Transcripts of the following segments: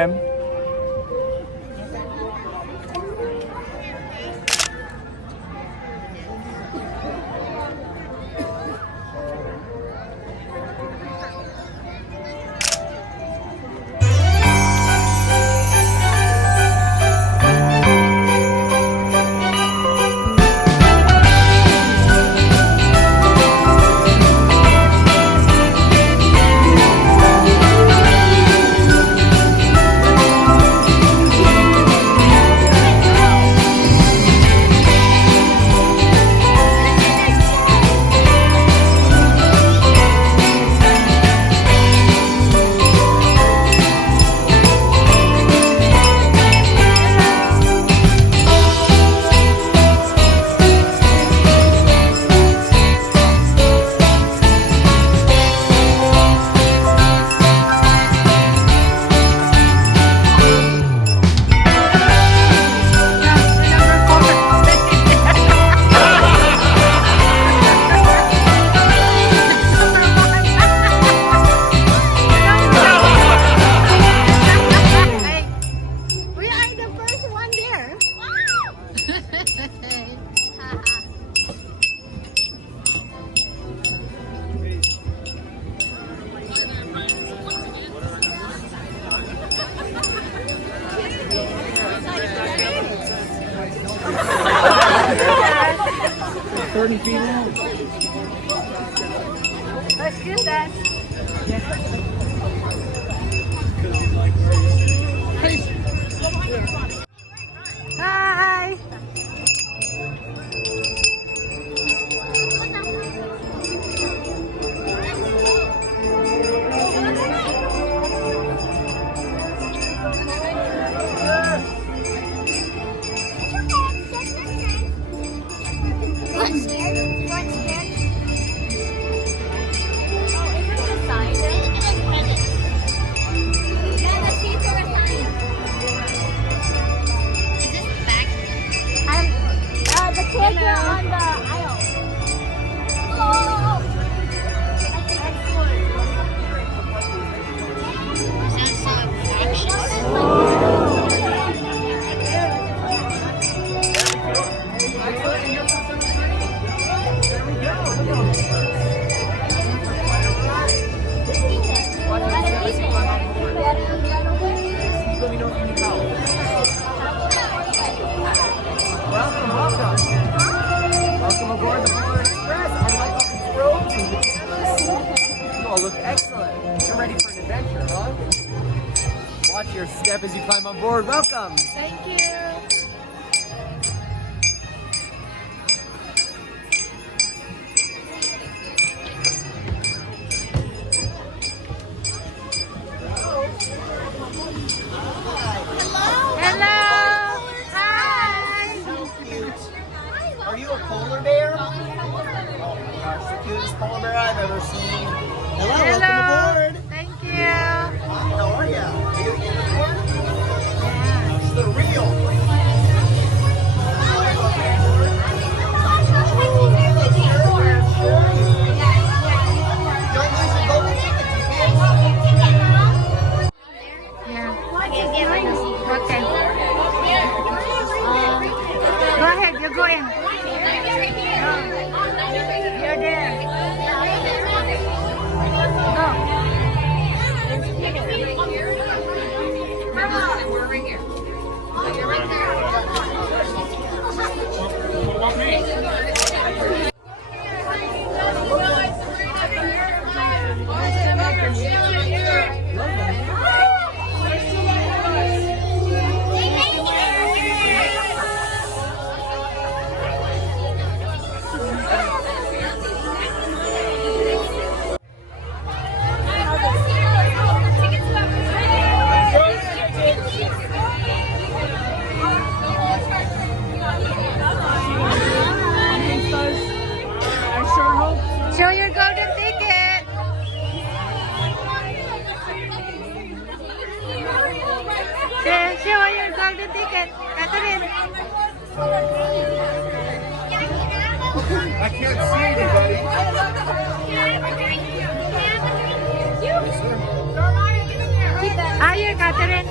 Kim? Let's get that. Hi. Welcome aboard the Polar Express. I like all these robes and pajamas. You all look excellent. You're ready for an adventure, huh? Watch your step as you climb on board. Welcome. Thank you. Are you a polar bear? Oh my gosh, the cutest polar bear I've ever seen. Hello, welcome aboard. Thank you. Hi, how are you? Are you in the board? Yeah. The real. Okay. Go ahead, you go in. You're there. Go. We're right here. You're right there. What about me? Show your golden ticket. Show your golden ticket. Catherine. I can't see anybody. Are you Catherine?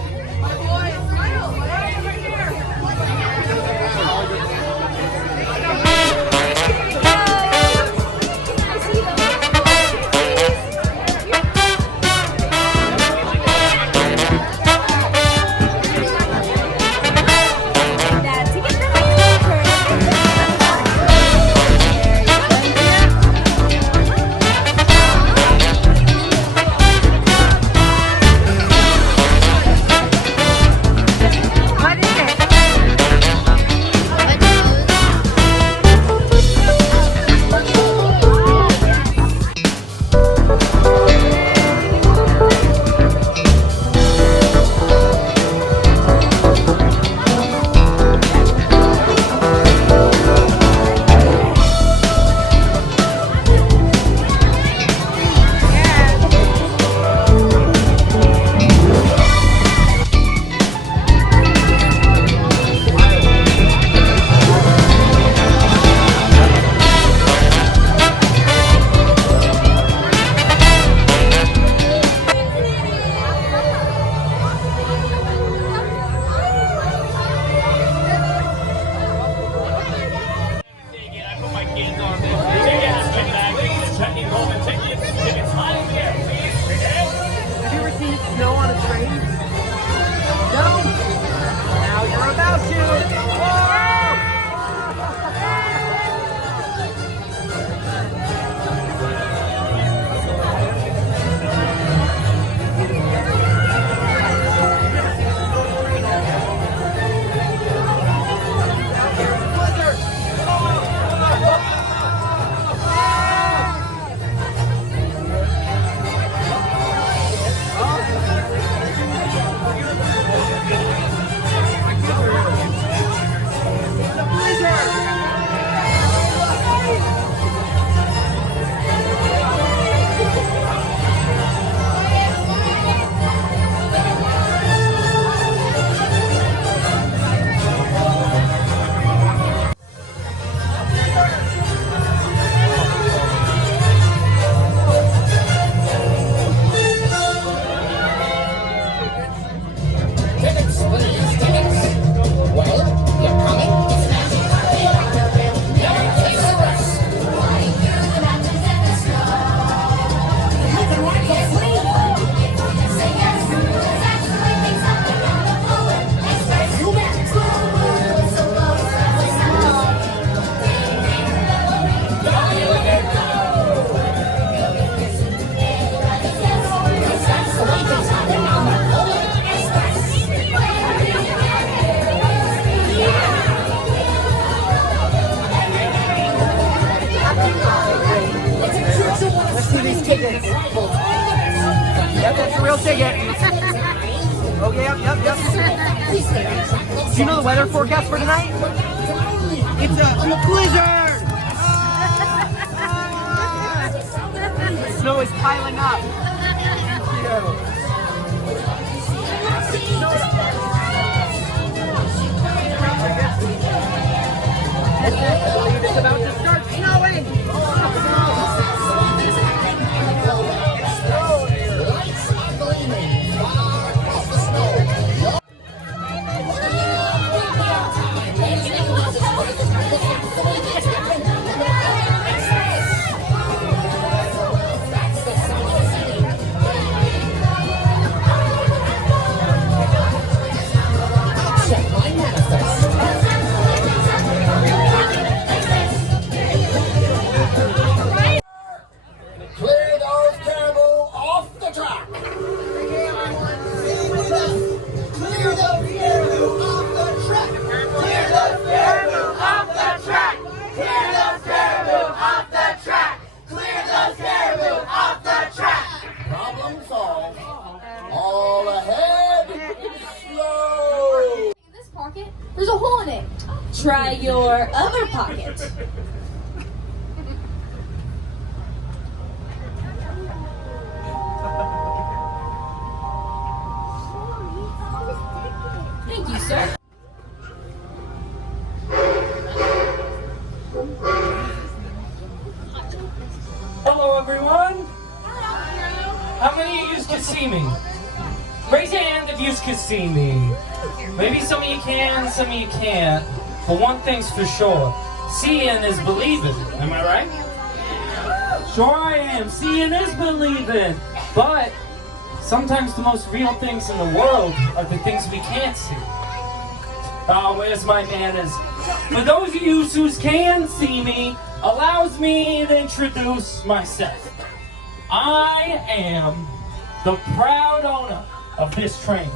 Do you know the weather forecast for tonight? It's a blizzard! Snow is piling up. Thank you. I believe it's about to start snowing! There's a hole in it. Try your other pocket. Thank you, sir. Hello, everyone. How many of you can see me? Raise your hand if you can see me. Maybe some of you can, some of you can't. But one thing's for sure. Seeing is believing. Am I right? Sure I am. Seeing is believing. But sometimes the most real things in the world are the things we can't see. Oh, where's my manners? For those of you who can see me, allows me to introduce myself. I am the proud owner of this train.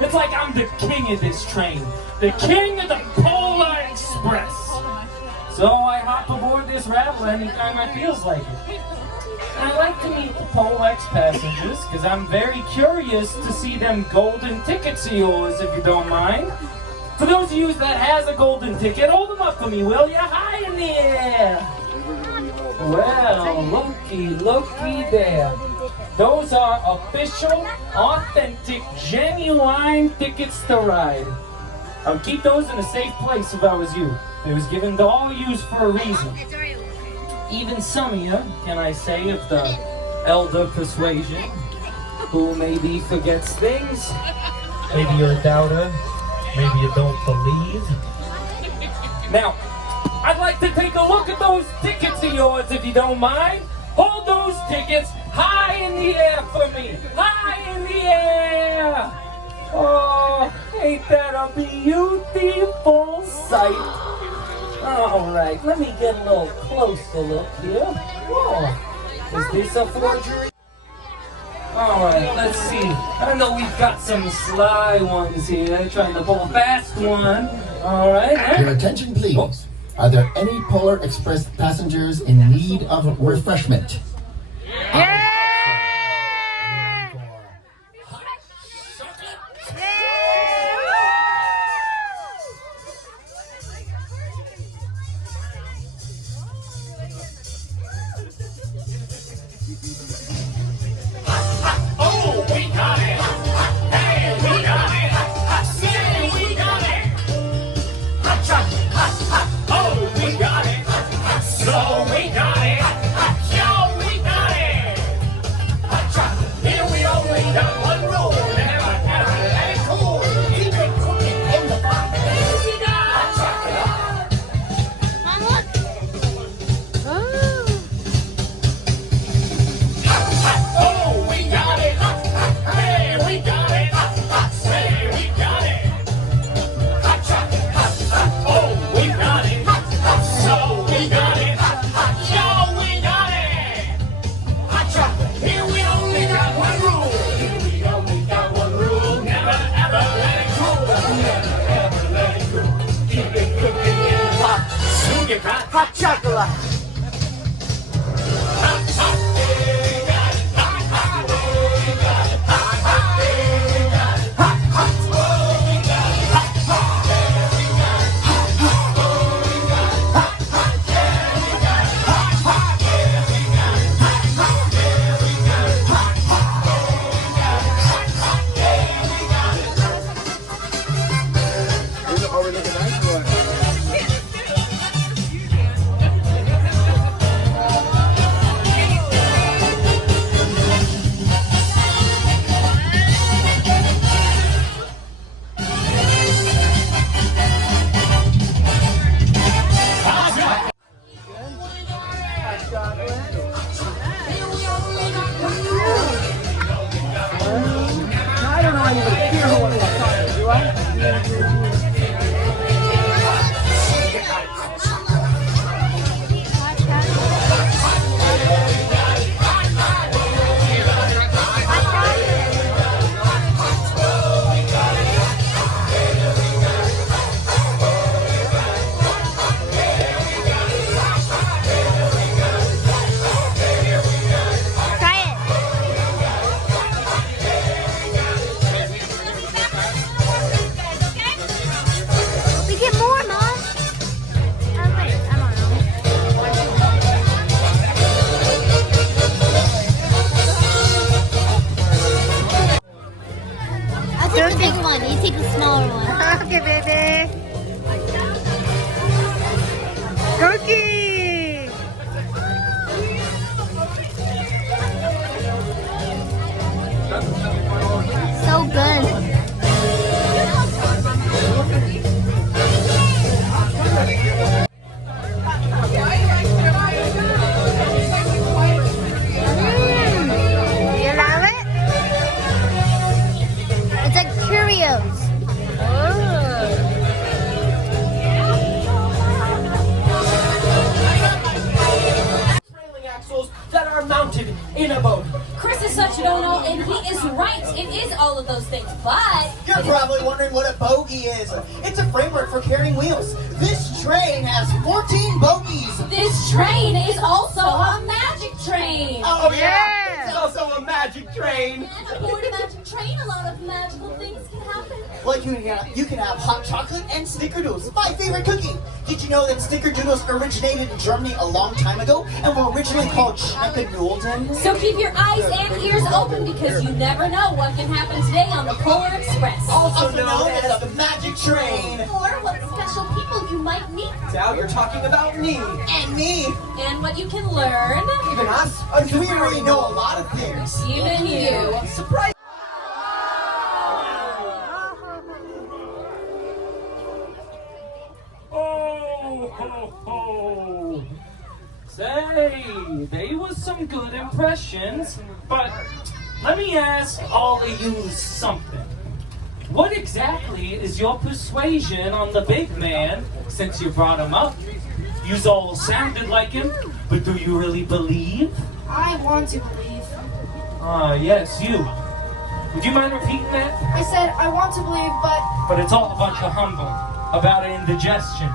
It's like I'm the king of this train. The king of the Polar Express. So I hop aboard this rattle anytime I feels like it. And I like to meet the Polex passengers because I'm very curious to see them golden tickets of yours, if you don't mind. For those of you that has a golden ticket, hold them up for me, will ya? Hi in the air! Well, looky there. Those are official, authentic, genuine tickets to ride. I would keep those in a safe place if I was you. They was given to all yous for a reason. Even some of you, can I say, of the elder persuasion, who maybe forgets things. Maybe you're a doubter. Maybe you don't believe. Now, I'd like to take a look at those tickets of yours, if you don't mind. Hold those tickets high in the air for me. High in the air. Oh, ain't that a beautiful sight? All right, let me get a little closer look here. Oh, is this a forgery? All right, let's see. I know we've got some sly ones here, trying to pull a fast one. All right. Your attention, please. Are there any Polar Express passengers in need of refreshment? Yeah! Oh, we got it! Hey, we got it! Say we got it! Oh, we got it! So we got it! Yo, we got it! Here we only got one rule. Never ever let it cool. Keep it cooking in the pot. We got it! Mom, look. Oh, we got it! Hey, we got it! Say we got it! Oh, we got it! So we got it! Yo, we got it! Here we only got one rule! Here we only got one rule! Never ever let it cool! Never ever let it cool! Keep it cooking in the pot! Soon you got Hot chocolate! I don't know anybody here who wants to talk, do I? I'll take the big one. You take the smaller one. Okay, baby. Cookie! So good. You love it? It's like Cheerios. Trailing axles that are mounted in a boat. Chris is such a no-no, and he is right. It is all of those things, but You're probably wondering what a bogey is. It's a framework for carrying wheels. This train has 14 bogies. this train is also a magic train. Oh It's also a magic train. And aboard a magic train, a lot of magical things can happen. Like you can have hot chocolate and snickerdoodles, my favorite cookie. Did you know that snickerdoodles originated in Germany a long time ago and were originally called Schneckenoodlen? So keep your eyes and ears open because you never know what can happen today on the Polar Express. Also known as the magic train. Or what special people you might meet. Now you're talking about me. And me. And what you can learn. Even us. We already know a lot of things. Even you. Surprise. Oh, ho, ho. Say, they was some good impressions, but let me ask all of you something. What exactly is your persuasion on the big man since you brought him up? Yous all sounded like him, but do you really believe? I want to believe. Ah, yes, you. Would you mind repeating that? I said I want to believe, But it's all a bunch of humbug about indigestion.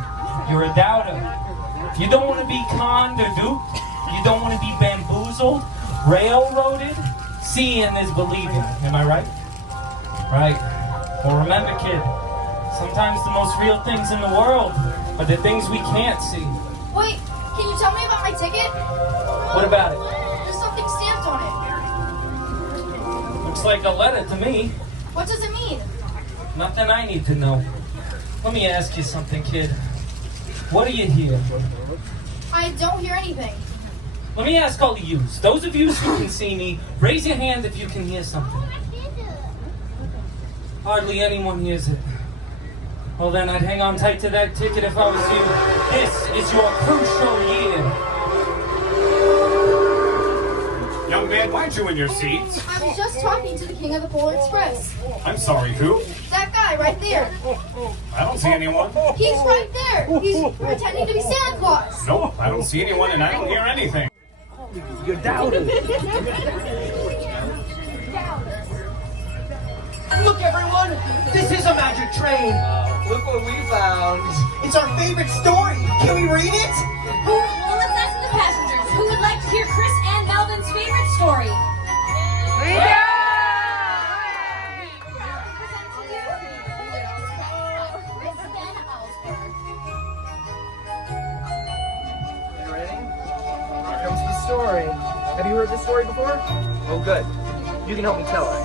You're a doubter. You don't want to be conned or duped. You don't want to be bamboozled, railroaded. Seeing is believing. Am I right? Right. Well, remember, kid, sometimes the most real things in the world are the things we can't see. wait, can you tell me about my ticket? What about it? There's something stamped on it. Looks like a letter to me. What does it mean? Nothing I need to know. Let me ask you something, kid. What do you hear? I don't hear anything. Let me ask all of you. Those of you who can see me, raise your hand if you can hear something. Hardly anyone hears it. Well then, I'd hang on tight to that ticket if I was you. This is your crucial year. Young man, why aren't you in your seats? I was just talking to the king of the Polar Express. I'm sorry, who? That guy right there. I don't see anyone. He's right there. He's pretending to be Santa Claus. Nope, I don't see anyone and I don't hear anything. You're doubting. Look, everyone! This is a magic train! Look what we found! It's our favorite story. Can we read it? Well, let's ask the passengers who would like to hear Chris and Melvin's favorite story. You ready? Here comes the story. Have you heard this story before? Oh, good. You can help me tell it.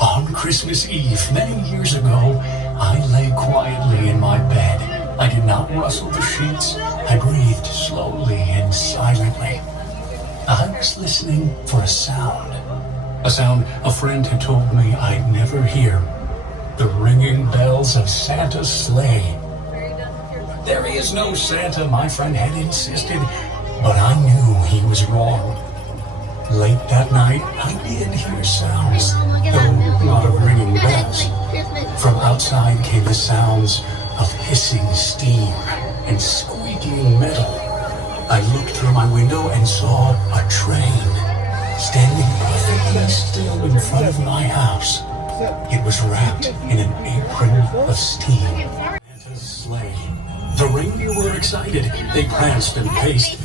On Christmas Eve, many years ago, I lay quietly in my bed. I did not rustle the sheets. I breathed slowly and silently. I was listening for a sound a friend had told me I'd never hear. The ringing bells of Santa's sleigh. There is no Santa, my friend had insisted, but I knew he was wrong. Late that night, I did hear sounds, though not of ringing bells. From outside came the sounds of hissing steam and squeaking metal. I looked through my window and saw a train standing perfectly still in front of my house. It was wrapped in an apron of steam. Santa's sleigh. The reindeer were excited. They pranced and paced,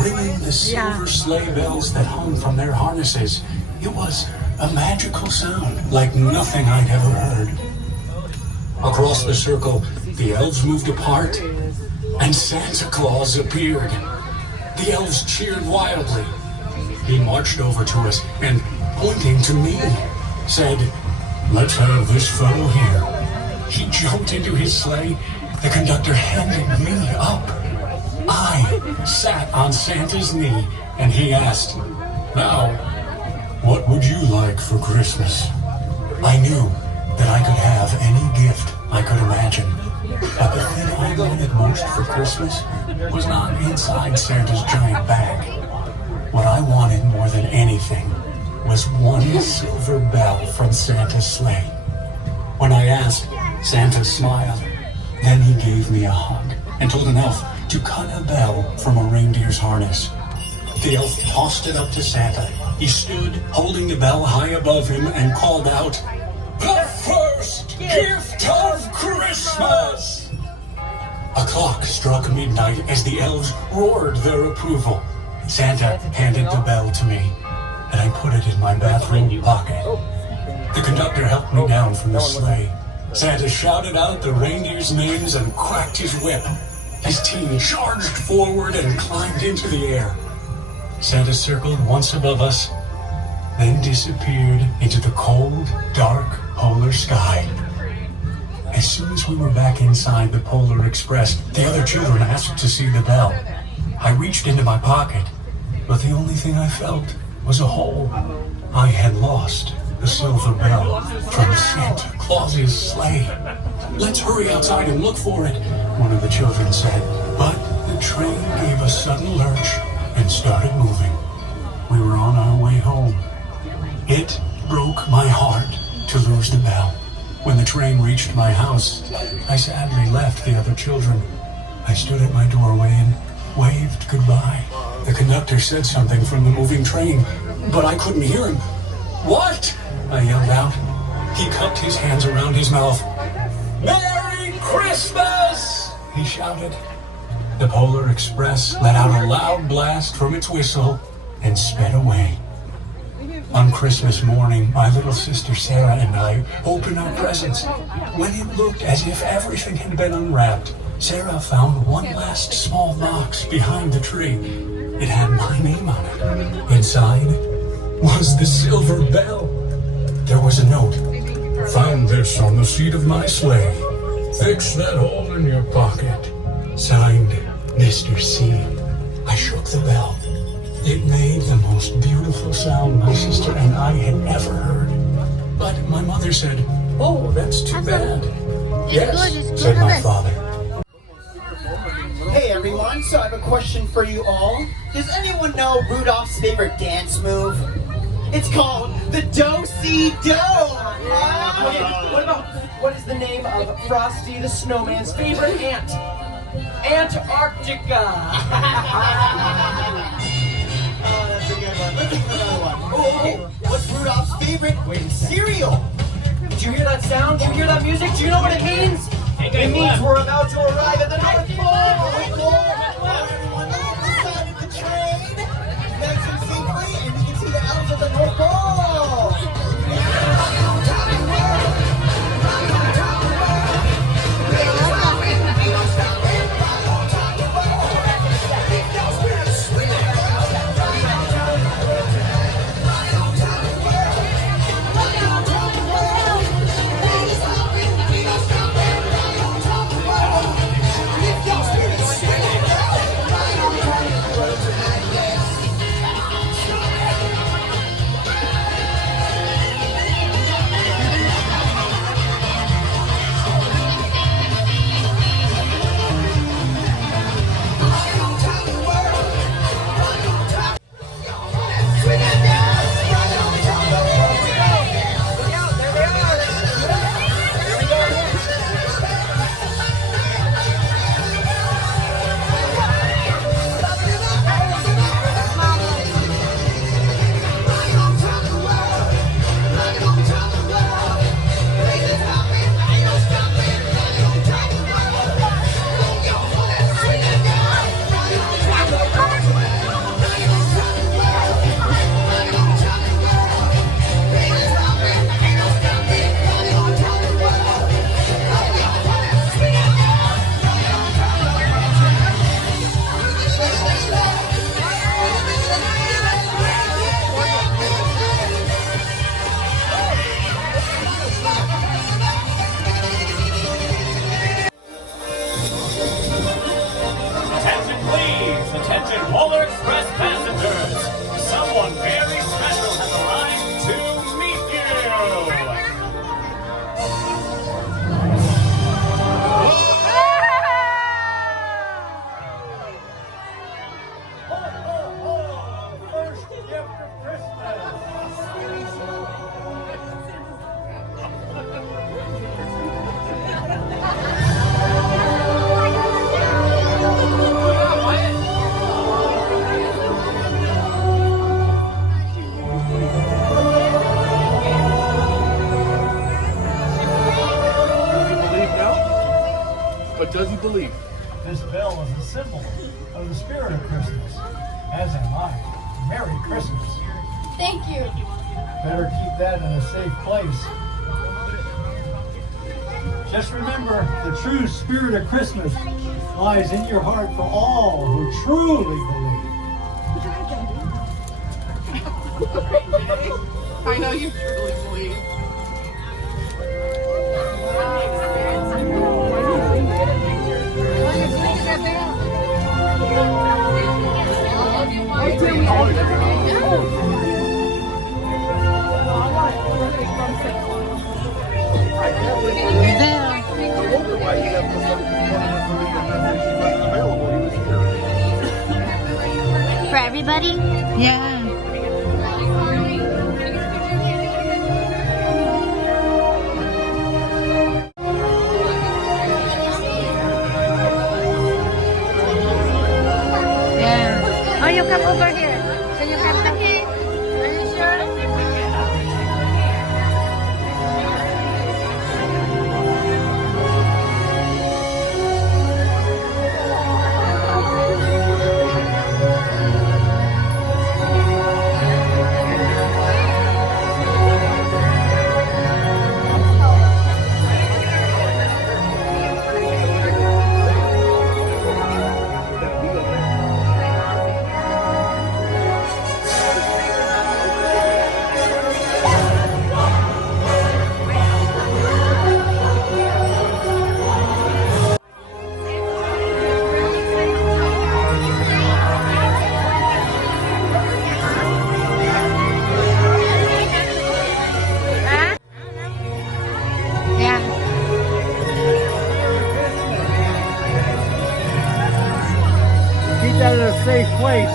ringing the silver sleigh bells that hung from their harnesses. It was a magical sound, like nothing I'd ever heard. Across the circle, the elves moved apart, and Santa Claus appeared. The elves cheered wildly. He marched over to us and, pointing to me, said, "Let's have this fellow here." He jumped into his sleigh. The conductor handed me up. I sat on Santa's knee, and he asked, "Now, what would you like for Christmas?" I knew that I could have any gift I could imagine, but the thing I wanted most for Christmas was not inside Santa's giant bag. What I wanted more than anything was one silver bell from Santa's sleigh. When I asked, Santa smiled. Then he gave me a hug and told an elf to cut a bell from a reindeer's harness. The elf tossed it up to Santa. He stood, holding the bell high above him, and called out, "The first gift of Christmas!" A clock struck midnight as the elves roared their approval. Santa handed the bell to me, and I put it in my bathroom pocket. The conductor helped me down from the sleigh. Santa shouted out the reindeers' names and cracked his whip. His team charged forward and climbed into the air. Santa circled once above us, then disappeared into the cold, dark polar sky. As soon as we were back inside the Polar Express, the other children asked to see the bell. I reached into my pocket, but the only thing I felt was a hole. I had lost the silver bell from Santa Claus's sleigh. "Let's hurry outside and look for it," one of the children said. But the train gave a sudden lurch and started moving. We were on our way home. It broke my heart to lose the bell. When the train reached my house, I sadly left the other children. I stood at my doorway and waved goodbye. The conductor said something from the moving train, but I couldn't hear him. "What?" I yelled out. He cupped his hands around his mouth. "Merry Christmas!" he shouted. The Polar Express let out a loud blast from its whistle and sped away. On Christmas morning, my little sister Sarah and I opened our presents. When it looked as if everything had been unwrapped, Sarah found one last small box behind the tree. It had my name on it. Inside was the silver bell. There was a note. "Found this on the seat of my sleigh. Fix that hole in your pocket. Signed, Mr. C." I shook the bell. It made the most beautiful sound my sister and I had ever heard. But my mother said, "Oh, that's too bad." "Yes," said my father. Hey everyone, so I have a question for you all. Does anyone know Rudolph's favorite dance move? It's called the Do-Si-Do. Okay, what is the name of Frosty the Snowman's favorite ant? Antarctica. That's a good one. Let's do another one. Oh, what's Rudolph's favorite cereal? Did you hear that sound? Did you hear that music? Do you know what it means? It means we're about to arrive at the North Pole. Everyone on the side of the train, nice and safely, and you can see the elves at the North Pole. But does he believe? This bell is a symbol of the spirit of Christmas, as am I. Merry Christmas. Thank you. Better keep that in a safe place. Just remember, the true spirit of Christmas lies in your heart for all who truly believe. I know you truly believe. For everybody? Yeah. Yeah. Oh, you come over here. Can you come back here? Are you sure? Keep that in a safe place.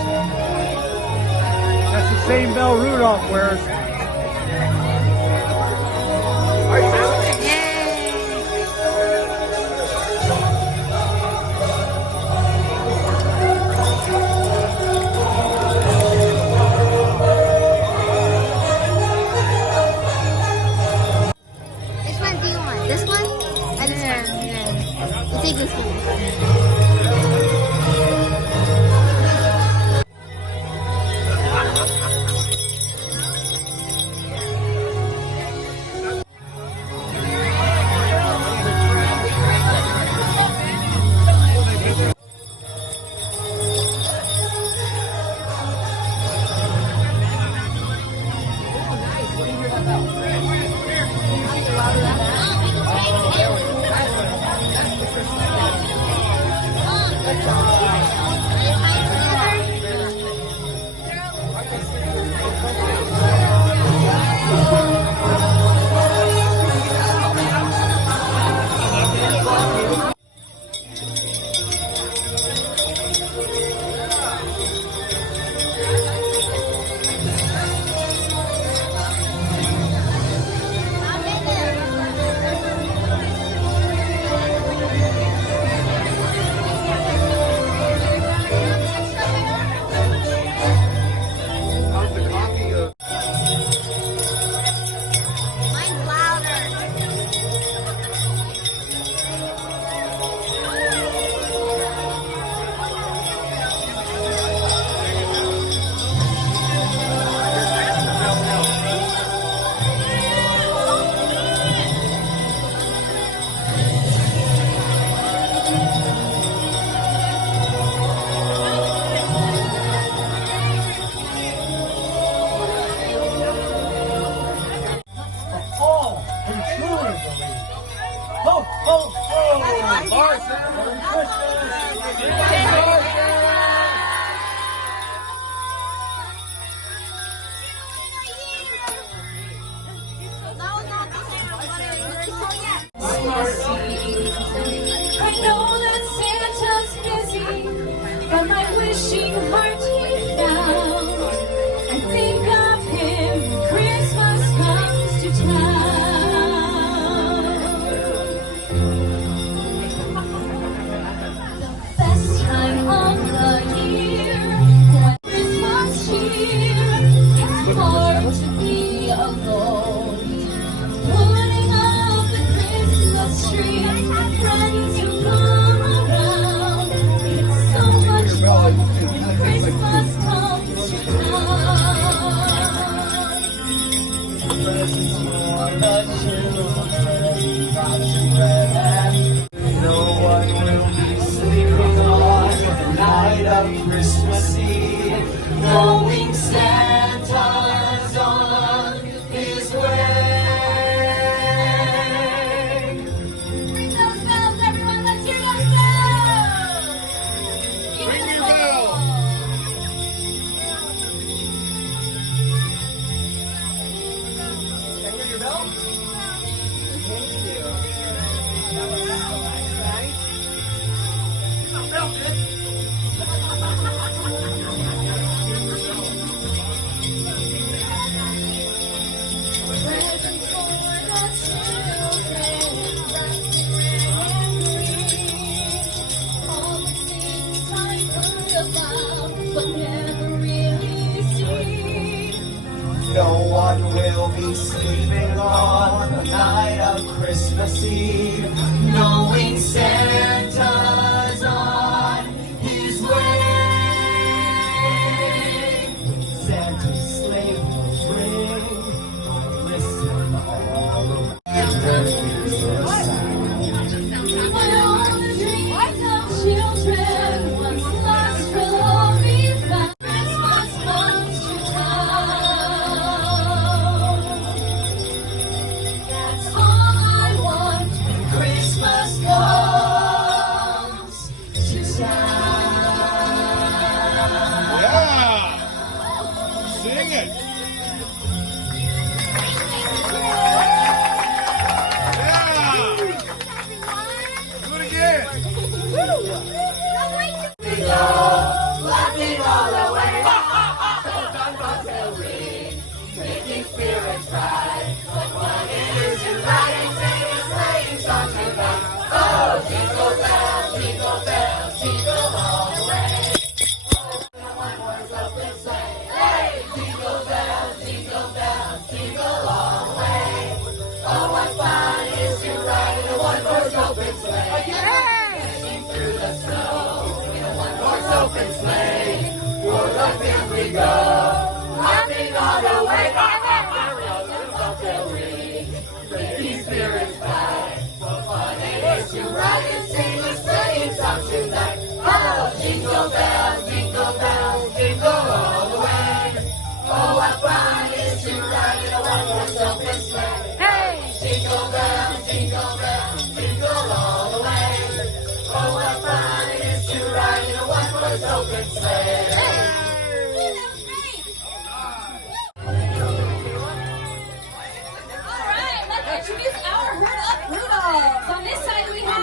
That's the same bell Rudolph wears. Which one do you want? This one? Or this one? Yeah. You take this one. I know that Santa's busy, but my wishing heart he found. I think of him when Christmas comes to town. The best time No one will be sleeping on the night of Christmas Eve, knowing Santa's on his way. Santa's sleigh bells ring, listen all around. When all the dreams of children once lost will be found, Christmas comes to town. That's all I want when Christmas comes to town. Yeah! Sing it! Do it again! Laughing all the way. Bells on bobtail ring, making spirits bright. What fun it is to ride and sing a sleighing song tonight. Oh, jingle bells, jingle all the way. One horse open sleigh. Hey, jingle bells, jingle all the way. Oh, what fun it is to ride in a one-horse open sleigh. Dashing through the snow in a one-horse open sleigh. For the fields we go, laughing all the way. Bobtail ring, making spirits bright. What fun it is to ride and sing a sleighing song tonight. Oh, jingle bells, jingle all the way. Oh, what fun it is to ride in a one-horse open sleigh. Hey! Jingle bells, jingle all the way. Oh, what fun it is to ride in a one-horse open sleigh. Alright, let's introduce our herd of Rudolphs. On this side we have...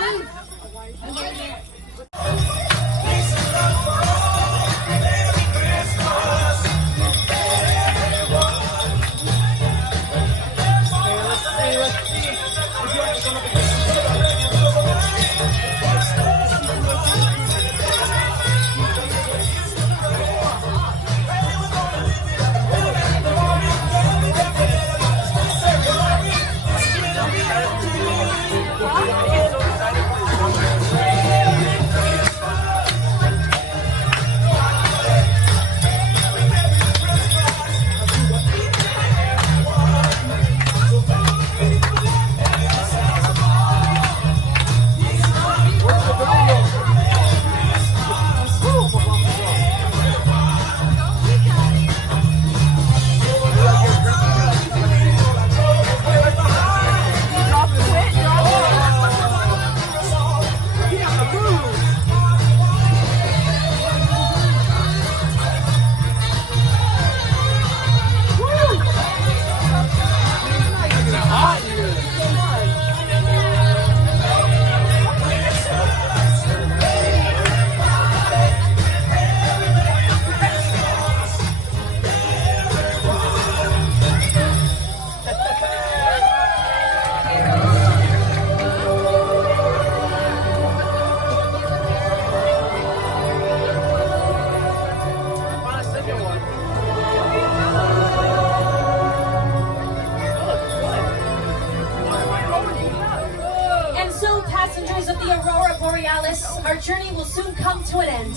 Our journey will soon come to an end.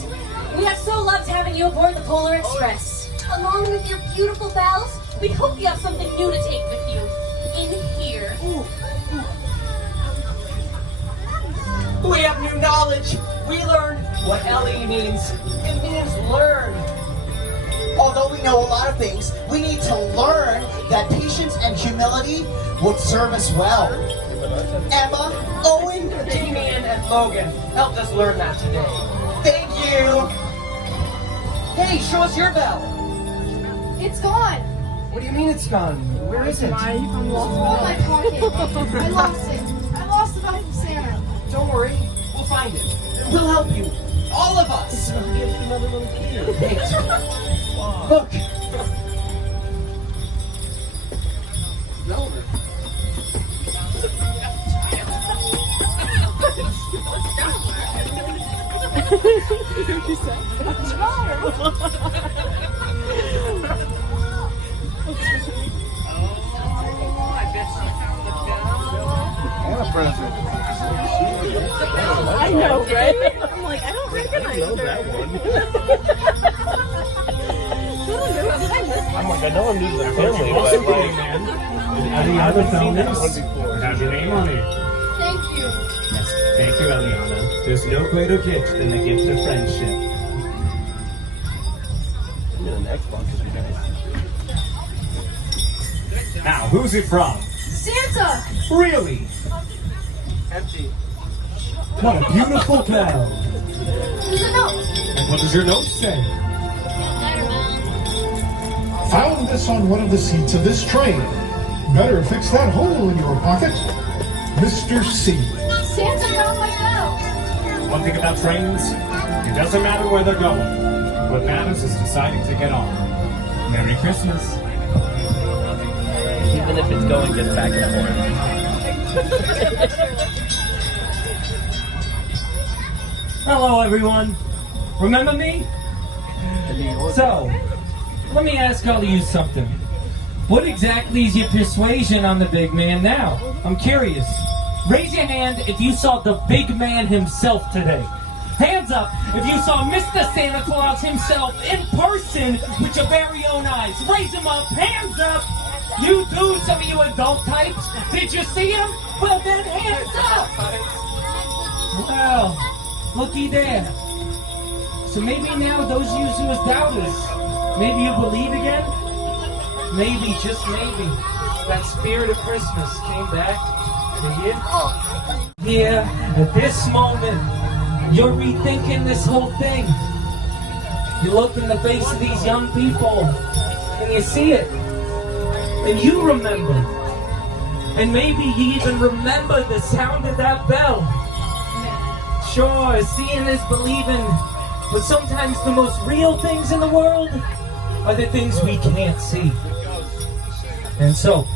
We have so loved having you aboard the Polar Express. Along with your beautiful bells, we hope you have something new to take with you. In here. We have new knowledge. We learned what LE means. It means learn. Although we know a lot of things, we need to learn that patience and humility would serve us well. Emma, Owen, Damien, and Logan helped us learn that today. thank you. Hey, show us your bell. It's gone. What do you mean it's gone? Where is it? Oh, my pocket. I lost it. I lost the bell from Santa. Don't worry, we'll find it. We'll help you. All of us. Thanks. Look. I know, right? I'm like, I don't recognize her. that one. I'm like, I know I'm new to the family, but like, I haven't seen that one before. Have your name on it. Thank you. Yes, thank you, Eliana. There's no greater gift than the gift of friendship. An Xbox would be nice. Now, who's it from? Santa! Really? Empty. What a beautiful town. There's a note. And what does your note say? Found this on one of the seats of this train. Better fix that hole in your pocket. Mr. C. Santa found my bell. One thing about trains, it doesn't matter where they're going. What matters is deciding to get on. Merry Christmas. Even if it's going just back and forth. Hello, everyone. Remember me? So, let me ask all of you something. What exactly is your persuasion on the big man now? I'm curious. Raise your hand if you saw the big man himself today. Hands up if you saw Mr. Santa Claus himself in person with your very own eyes. Raise them up. Hands up. You do, some of you adult types. Did you see him? Well, then hands up. Well, looky there. So maybe now those of you who was doubters, maybe you believe again? Maybe, just maybe, that spirit of Christmas came back to you. Here, at this moment, you're rethinking this whole thing. You look in the face of these young people, and you see it. And you remember. And maybe you even remember the sound of that bell. Sure, seeing is believing, but sometimes the most real things in the world are the things we can't see. And so,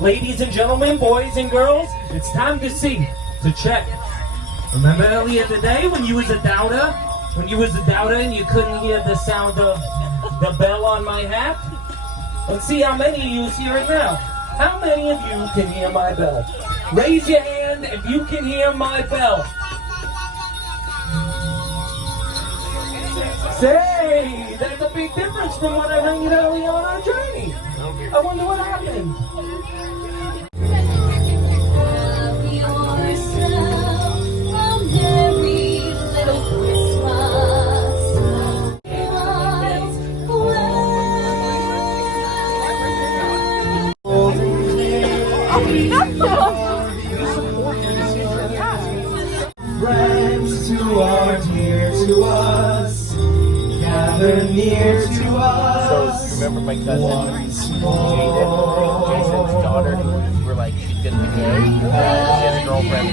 ladies and gentlemen, boys and girls, it's time to see, to check. Remember earlier today when you was a doubter? When you was a doubter and you couldn't hear the sound of the bell on my hat? Let's see how many of you hear it now. How many of you can hear my bell? Raise your hand if you can hear my bell. Say, that's a big difference from when I rang it early on our journey. I wonder what happened. Friends who are dear to us, gather near to us. So, remember my cousin, Jason's daughter, who were like, she's gonna be gay. She has a girlfriend.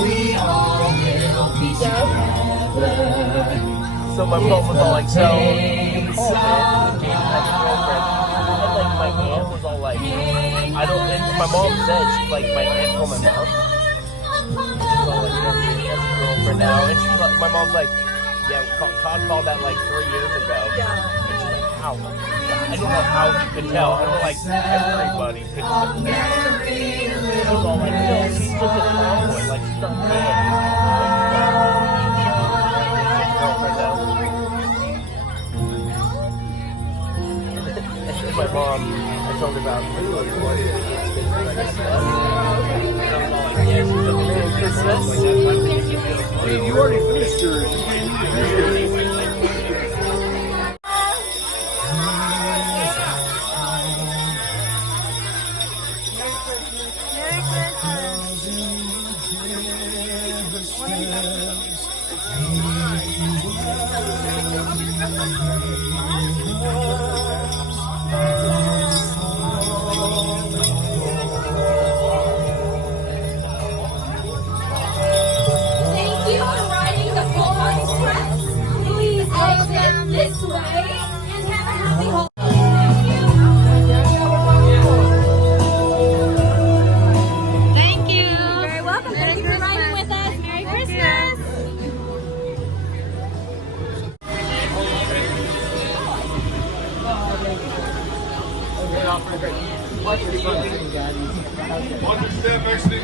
We all will be together. So my mom was all like, so, you called it, Jason has a girlfriend. And like, my aunt was all like, I don't, and my mom said, she's like, my aunt told my mom. She's all like, yeah, Jason has a girlfriend now. And she's like, my mom's like, yeah, Todd called that like 3 years ago. And she's like, how? I don't know how you could tell. And we're like, everybody could tell. She was all like, no, she's just a tomboy. Like, she's not gay. Girlfriend now. My mom, I told her about Merry Christmas. You already finished yours.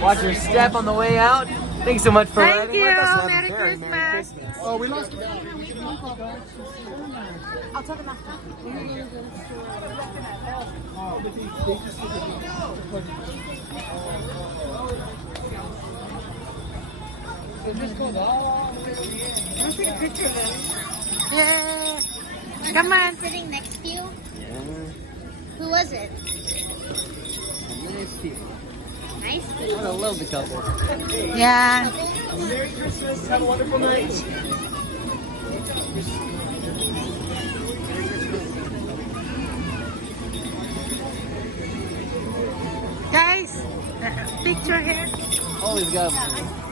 Watch your step on the way out. Thanks so much for Thank riding you. with us. Have a Merry very Christmas. Merry Christmas. Oh, we lost. I'll tell them after. I'll take a picture of them. Yeah. Come on. Sitting next to you? Who was it? Nice people. Nice I people. love the couple. Yeah. Merry Christmas. Have a wonderful night. Guys, picture here. Always got one.